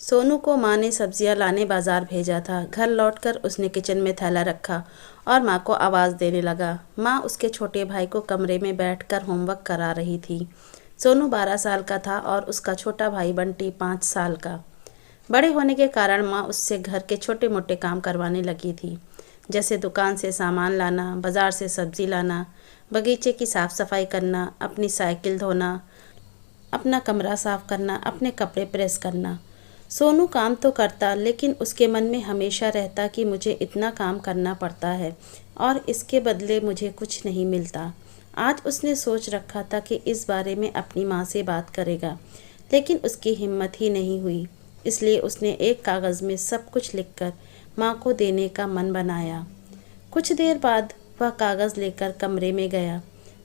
सोनू को माँ ने सब्जियां लाने बाजार भेजा था। घर लौटकर उसने किचन में थैला रखा और माँ को आवाज़ देने लगा। माँ उसके छोटे भाई को कमरे में बैठकर होमवर्क करा रही थी। सोनू 12 साल का था और उसका छोटा भाई बंटी 5 साल का। बड़े होने के कारण माँ उससे घर के छोटे मोटे काम करवाने लगी थी, जैसे दुकान से सामान लाना, बाज़ार से सब्ज़ी लाना, बगीचे की साफ़ सफाई करना, अपनी साइकिल धोना, अपना कमरा साफ़ करना, अपने कपड़े प्रेस करना। सोनू काम तो करता, लेकिन उसके मन में हमेशा रहता कि मुझे इतना काम करना पड़ता है और इसके बदले मुझे कुछ नहीं मिलता। आज उसने सोच रखा था कि इस बारे में अपनी माँ से बात करेगा, लेकिन उसकी हिम्मत ही नहीं हुई। इसलिए उसने एक कागज़ में सब कुछ लिखकर माँ को देने का मन बनाया। कुछ देर बाद वह कागज़ लेकर कमरे में गया,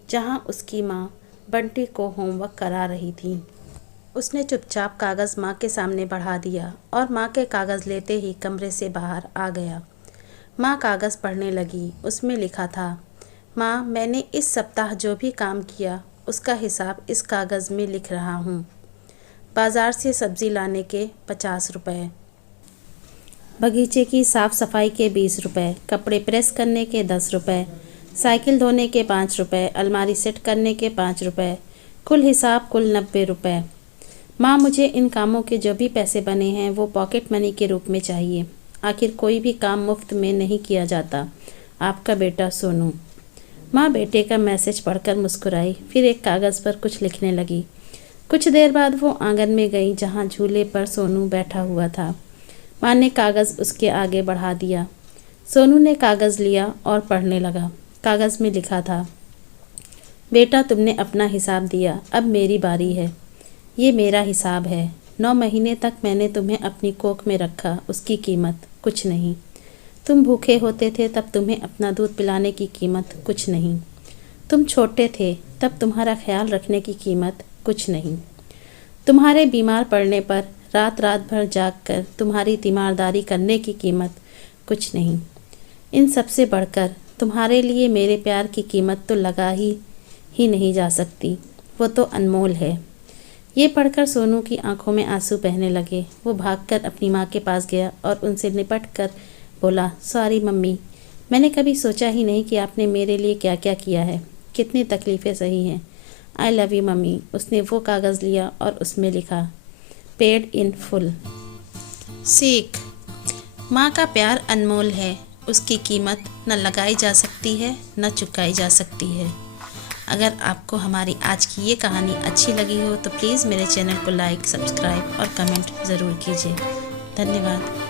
जहाँ उसकी माँ बंटी को होमवर्क करा रही थी। उसने चुपचाप कागज़ माँ के सामने बढ़ा दिया और माँ के कागज़ लेते ही कमरे से बाहर आ गया। माँ कागज़ पढ़ने लगी। उसमें लिखा था, माँ, मैंने इस सप्ताह जो भी काम किया उसका हिसाब इस कागज़ में लिख रहा हूँ। बाज़ार से सब्ज़ी लाने के 50 रुपये, बगीचे की साफ़ सफाई के 20 रुपये, कपड़े प्रेस करने के 10 रुपये, साइकिल धोने के 5 रुपये, अलमारी सेट करने के 5 रुपये, कुल हिसाब कुल 90 रुपये। माँ, मुझे इन कामों के जो भी पैसे बने हैं वो पॉकेट मनी के रूप में चाहिए। आखिर कोई भी काम मुफ्त में नहीं किया जाता। आपका बेटा सोनू। माँ बेटे का मैसेज पढ़कर मुस्कुराई, फिर एक कागज़ पर कुछ लिखने लगी। कुछ देर बाद वो आंगन में गई, जहाँ झूले पर सोनू बैठा हुआ था। माँ ने कागज़ उसके आगे बढ़ा दिया। सोनू ने कागज़ लिया और पढ़ने लगा। कागज़ में लिखा था, बेटा, तुमने अपना हिसाब दिया, अब मेरी बारी है। ये मेरा हिसाब है। 9 महीने तक मैंने तुम्हें अपनी कोख में रखा, उसकी कीमत कुछ नहीं। तुम भूखे होते थे तब तुम्हें अपना दूध पिलाने की कीमत कुछ नहीं। तुम छोटे थे तब तुम्हारा ख्याल रखने की कीमत कुछ नहीं। तुम्हारे बीमार पड़ने पर रात रात भर जागकर तुम्हारी तीमारदारी करने की कीमत कुछ नहीं। इन सब से बढ़कर तुम्हारे लिए मेरे प्यार की कीमत तो लगा ही नहीं जा सकती। वो तो अनमोल है। ये पढ़कर सोनू की आंखों में आंसू बहने लगे। वो भागकर अपनी माँ के पास गया और उनसे निपट कर बोला, सॉरी मम्मी, मैंने कभी सोचा ही नहीं कि आपने मेरे लिए क्या क्या किया है, कितनी तकलीफ़ें सही हैं। I love you mummy. उसने वो कागज़ लिया और उसमें लिखा, पेड इन फुल। सीख, माँ का प्यार अनमोल है। उसकी कीमत न लगाई जा सकती है न चुकाई जा सकती है। अगर आपको हमारी आज की ये कहानी अच्छी लगी हो तो प्लीज़ मेरे चैनल को लाइक, सब्सक्राइब और कमेंट ज़रूर कीजिए। धन्यवाद।